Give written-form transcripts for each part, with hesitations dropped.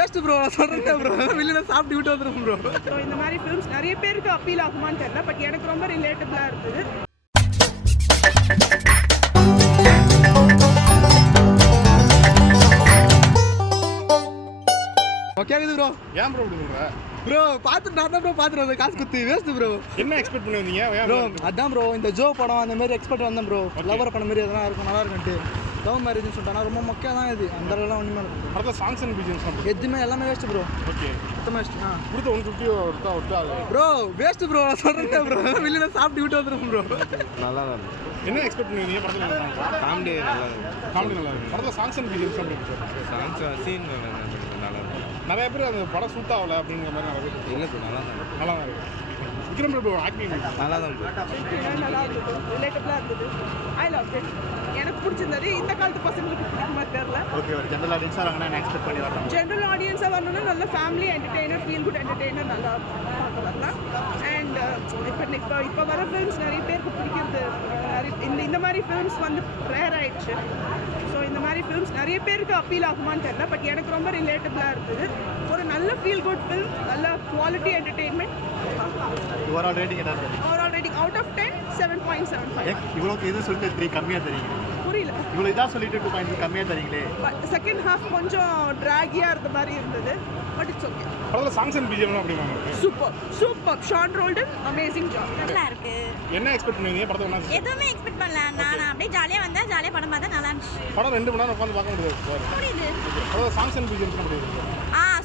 Waste bro சொல்றேன் bro வெளியில சாப்பிட்டு விட்டு வந்துரும் ப்ரோ. ஸோ இந்த மாதிரி ஃபிலிம்ஸ் நிறைய பேருக்கு அப்பீல் ஆகுமான்னு தெரியல, பட் எனக்கு ரொம்ப ரிலேட்டபிளா இருந்தது. கேக்குது ப்ரோ. ஏன் ப்ரோ இப்படி சொல்ற? ப்ரோ பார்த்து நான் தான் ப்ரோ பார்த்துட்டு காசு குத்து வேஸ்ட் ப்ரோ. என்ன எக்ஸ்பெக்ட் பண்ணி வந்தீங்க ப்ரோ? அதான் ப்ரோ இந்த ஜோ படம் அந்த மாதிரி எக்ஸ்பெக்ட் வந்தேன் ப்ரோ. லவர் படம் மாதிரி எதனா இருக்கும் நல்லா இருக்குன்ட்டு. லவ் மேரேஜ்னு சொல்லிட்டானா ரொம்ப மொக்கையாக தான் இது. அந்த அளவுலாம் ஒன்றுமே இல்லை. அடுத்த சாங்ஸ் அண்ட் பிஜிஎம்ஸ் எதுவுமே எல்லாமே வேஸ்ட் ப்ரோ. ஓகே சுத்தமாக வேஸ்ட். கொடுத்த 150 ஒருத்தா ப்ரோ வேஸ்ட் ப்ரோ சொல்கிறேன் ப்ரோ வெளியில சாப்பிட்டு விட்டு வந்துடும் ப்ரோ. நல்லா தான் இருக்கும். என்ன எக்ஸ்பெக்ட் பண்ணி வந்தீங்க படத்தில்? காமெடி நல்லா இருக்கும். காமெடி நல்லா இருக்கும். படத்தில் சாங்ஸ் அண்ட் பிஜிஎம்ஸ் அப்படி சாங்ஸ் சீன் நல்லா இருக்கும். நிறைய பேர் அந்த படம் சூட் ஆகல அப்படிங்கிற மாதிரி நிறைய பேர் இல்லை ப்ரோ நல்லா தான் நல்லா தான் இருக்கு. விக்ரம் பிரபு ஆக்டிங் நல்லா தான் ப்ரோ. நல்லா இருந்தது, ரிலேட்டபிளா இருந்தது. I love it. எனக்கு பிடிச்சிருந்தது. இந்த காலத்து பசங்களுக்கு பிடிக்குமா தெரியல. ஓகே ஒரு ஜெனரல் ஆடியன்ஸாக வாங்கினா நான் எக்ஸ்பெக்ட் பண்ணி வரலாம். ஜென்ரல் ஆடியன்ஸாக வரணும்னா நல்ல family entertainer, feel good entertainer நல்லா பார்க்க வரலாம். அண்ட் இப்போ வர ஃபிலிம்ஸ் நிறைய பேருக்கு பிடிக்கிறது. இந்த மாதிரி ஃபிலிம்ஸ் வந்து ரேர் ஆயிடுச்சு. ஸோ இந்த மாதிரி ஃபிலிம்ஸ் நிறைய பேருக்கு அப்பீல் ஆகுமான்னு தெரியல, பட் எனக்கு ரொம்ப ரிலேட்டபிளாக இருந்தது. ஒரு நல்ல ஃபீல் குட் ஃபிலிம், நல்ல குவாலிட்டி என்டர்டெயின்மெண்ட். ஓவரால் ரேட்டிங் என்ன sir? Overall rating out of 10 7.75. இவ்வளோக்கு எது சொல்லிட்டு 3 கம்மியாக தெரியுங்க? புரியல. இவ்வளோ இதாக சொல்லிட்டு 2.3 கம்மியாக தரீங்களே. செகண்ட் ஹாஃப் கொஞ்சம் ட்ராகியாக இருந்த மாதிரி இருந்தது, பட் இட்ஸ் ஓகே. படத்தில் சாங்ஸ் அண்ட் பிஜிஎம் அப்படிமா? Super Sean Roldan amazing job. நல்லா இருக்கு. என்ன எக்ஸ்பெக்ட் பண்ணீங்க படத்தில்? எதுவுமே எக்ஸ்பெக்ட் பண்ணல. நான் அப்படியே ஜாலியாக வந்தேன், ஜாலியாக படம் பார்த்தா நல்லா இருந்துச்சு. படம் 2 மணி நேரம் உட்காந்து பார்க்க முடியாது சார். புரியுது. படத்தில் சாங்ஸ் அண்ட் பிஜிஎம்ஸ் அப்படி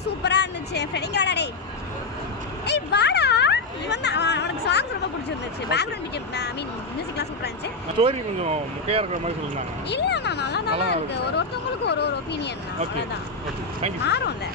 சூப்பராக இருந்துச்சு. என் ஃப்ரெண்டிங் வாடா டே. ஏய் வாடா. இவன் தான் அவனுக்கு சாங்ஸ் ரொம்ப பிடிச்சிருந்துச்சு. பேக்ரவுண்ட் பிஜிஎம் ஐ மீன் மியூசிக்லாம் சூப்பராக இருந்துச்சு. ஸ்டோரி கொஞ்சம் முக்கையாக இருக்கிற மாதிரி சொல்லியிருந்தாங்க. இல்லைண்ணா நல்லா இருக்கு. ஒருத்தவங்களுக்கு ஒரு ஒப்பீனியன். ஓகே அதான் தேங்க்யூ. மாறும்ல.